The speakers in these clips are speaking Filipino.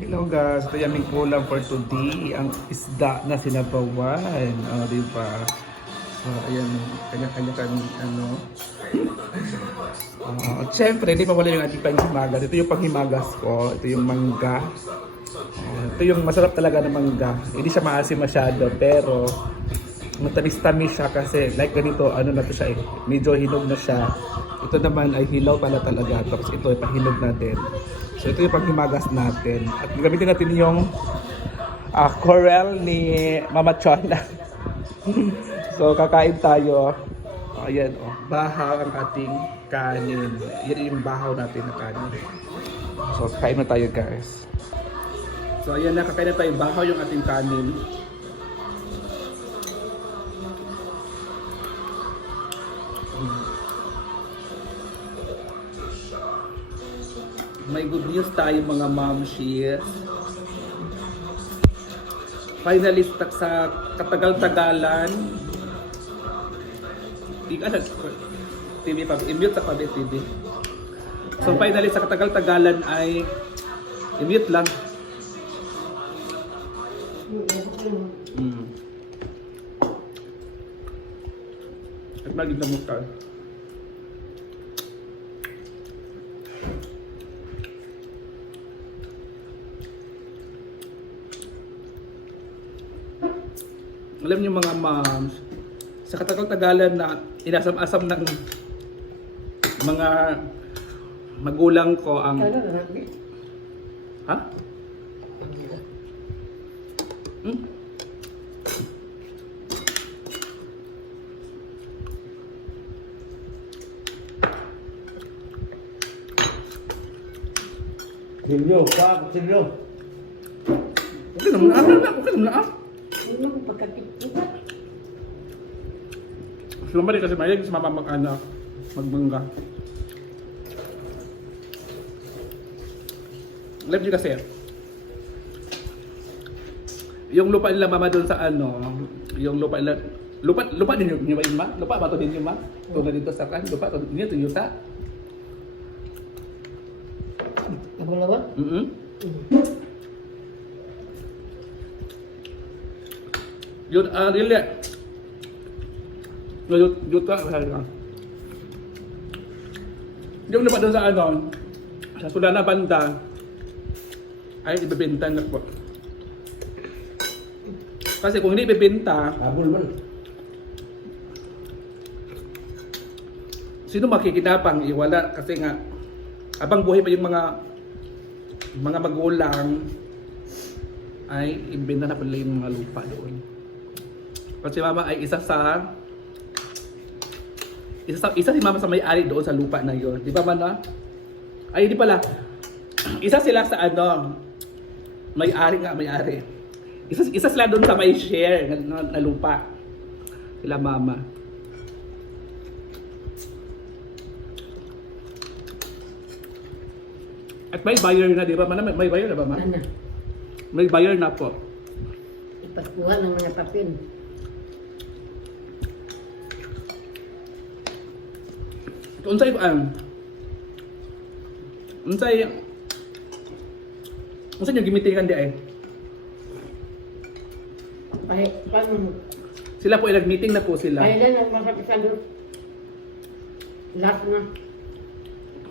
Hello guys, ito yung aming ulam for today, ang isda na sinabawan. Di ba? So, ayan, kanya-kanya kami, at syempre, hindi mawala yung ating panghimagas. Ito yung panghimagas ko, ito yung mangga. Ito yung masarap talaga na mangga. Hindi siya maasim masyado, pero matamis-tamis siya kasi like ganito, na to siya medyo hinog na siya. Ito naman ay hilaw pala talaga, tapos ito ay pahinog natin. So ito yung panghimagas natin. At gamitin natin yung corel ni Mama Chona. So kakain tayo. Ayan, bahaw ang ating kanin. Yan yung bahaw natin na kanin. So kain na tayo guys. So ayan na, kakain na tayo. Bahaw yung ating kanin. May good news tayo mga mamshis. Finally, sa katagal-tagalan, TV pa, i-mute sa Pabe TV. So finally, sa katagal-tagalan ay i-mute lang. At maging namutan. Alam niyo mga moms, sa katagal-tagalan na inasam-asam ng mga magulang ko ang... Ha? Hmm? Silyo, pak, silyo. Okay naman na, okay naman na. Yung pagkakita. Sumali kasi mahilig sa mama magmangga. Alam niyo kasi, yung lupa nila mama doon sa yung lupa nila, lupa din niyo ba yun ma? Lupa ba to din yun ma? Doon na dito sa lupa to niyo to yuta. Kabulawan? Yun, really. Yun ka, yung lupa doon sa sa Sulana Banda, ay ibebenta na po. Kasi kung hindi ibebenta, Abol man. sino makikinapang? Wala kasi nga, abang buhay pa yung mga magulang, ay ibenta na pala yung mga lupa doon. Kasi mama ay isa si mama sa may-ari doon sa lupa na yon, di ba mana? Ay hindi pala. Isa sila sa may-ari. Isa sila doon sa may share na lupa. Sila mama. At may buyer na, di ba mana? May buyer na ba ma? Ano? May buyer na po. Ipaskuha ng mga papel. Unsay yung gimitingan di ay? Paano? Sila po ay nag-meeting na po sila. Kailan ang masakisan doon? Last na.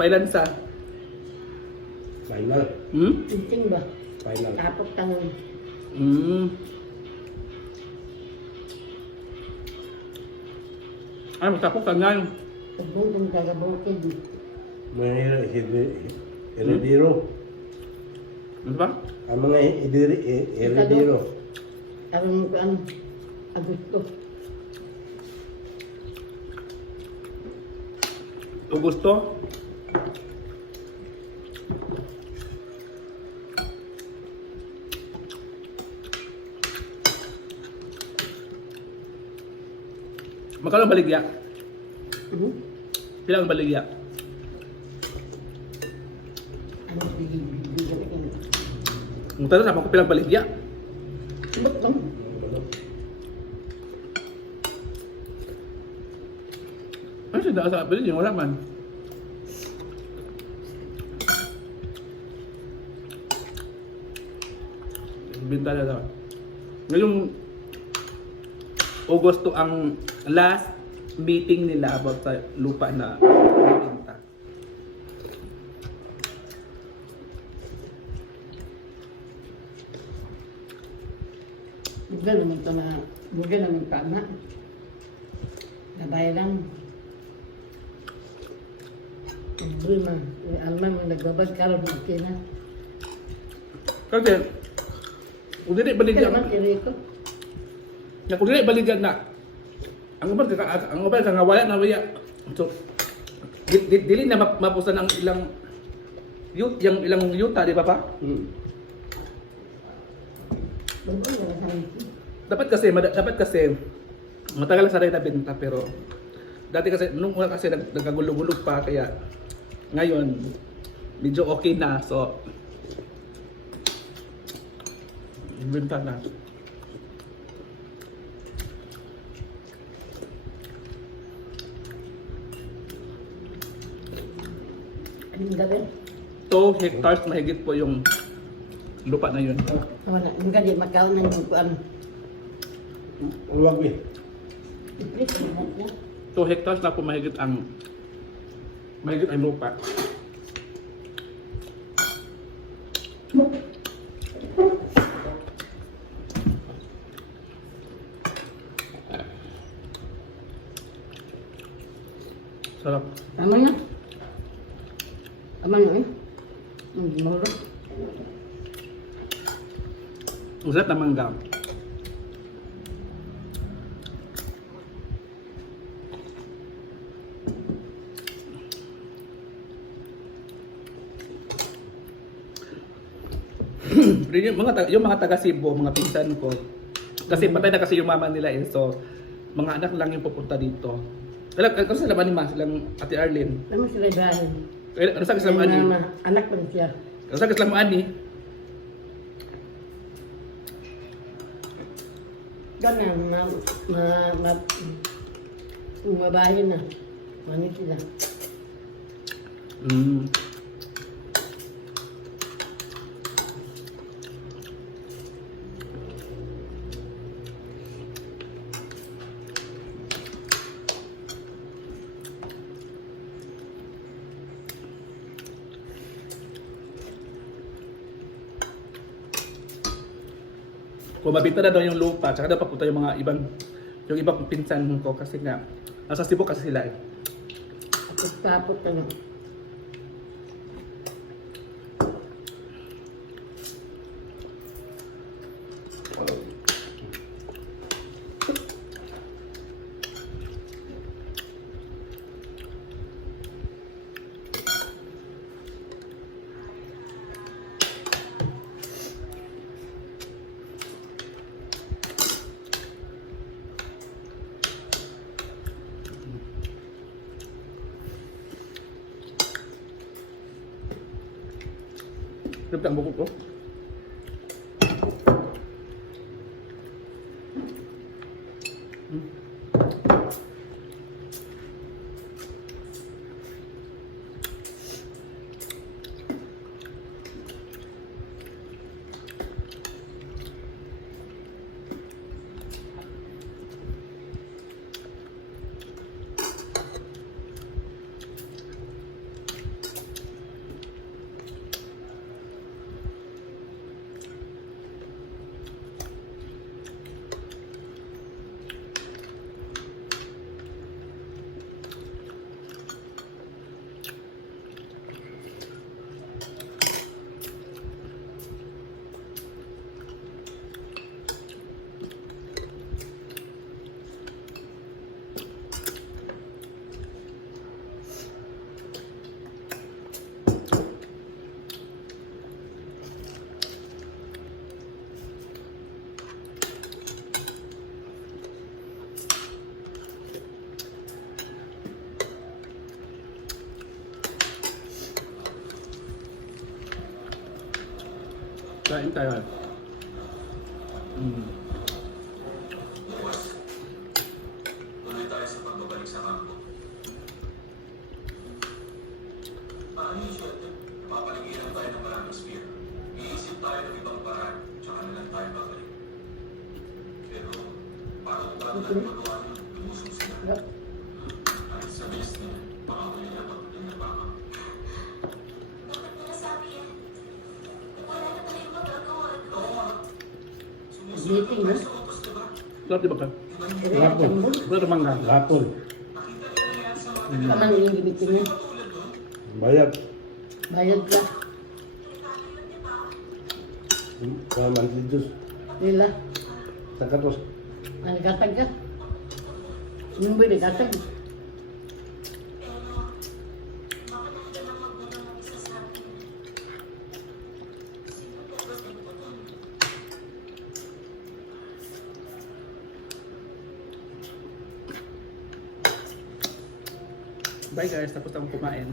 Kailan sa? Final. Tinting ba? Final. Tapos tangon. Ay, magtapok ka nga. Tugong kung kagabukid. Mga heredero. Ano ba? Ang mga heredero. Alam mo ko ang Agosto. Augusto? Magkano ang baligya? Pilang ang baligya? Ano bigyan ka na? Ang tanong naman ko pilang baligya? Ba't lang? Ano siya sa bilhin yung wala man? Binta na daw. Ngayong Agosto ang last meeting nila about sa lupa na binta. Buga naman ito na, buga naman pa na. Gabay lang. Buga man, alman mo nagbabad karon okay na. Kasi, kung dili Kaya baligyan, naman, kiri ko. kung dili baligyan na, ang uban ka wala na waya. So, dili na mapusan ang ilang yung ilang yuta, di ba pa? Buga naman sa akin. Dapat kasi matagal sa rin na benta pero dati kasi nung una kasi nagkagulog-gulog pa kaya ngayon medyo okay na so benta na. Anong gabi? 2 hectares mahigit po yung lupa na yun. Wala, hindi di makaon na yung kuan. Huwag eh. Iplit mo na. 2 hectares na po mahigit ang lupa. Sarap. Tama na. Tama na eh. Muro. Ang sarap na mangga. yung mga taga Cebu, mga pinsan ko. Kasi patay na kasi yung mama nila eh. So, mga anak lang yung pupunta dito. Kasi sila ba ni Ma? Silang Ate Arlene. Tama sila dahil. Ano sa sila Ani? Anak lang siya. Ano sa sila Ani? Ganun na babae na. Mani sila. Mm. Kung mabinta na daw yung lupa, tsaka daw papunta yung mga ibang pinsan ko kasi nga, nasa Cebu kasi sila eh. Tapos ka na. Siyempre ang buko ko. Kain tayo. Tuloy tayo sa pagbabalik sa kampo. Paano yung swerte? Napapaligiran tayo ng maraming spear. Iisip tayo ng ibang paraan, tsaka na lang tayo Yup. Meeting na. Sarap di ba ka? Lapon. Pero mangga. Lapon. Kaman yung meeting niya. Bayad. Bayad ka. Kaman Diyos. Nila. Takatos. Ang katag ka. Yung ba katag? Bye guys, tapos na akong kumain.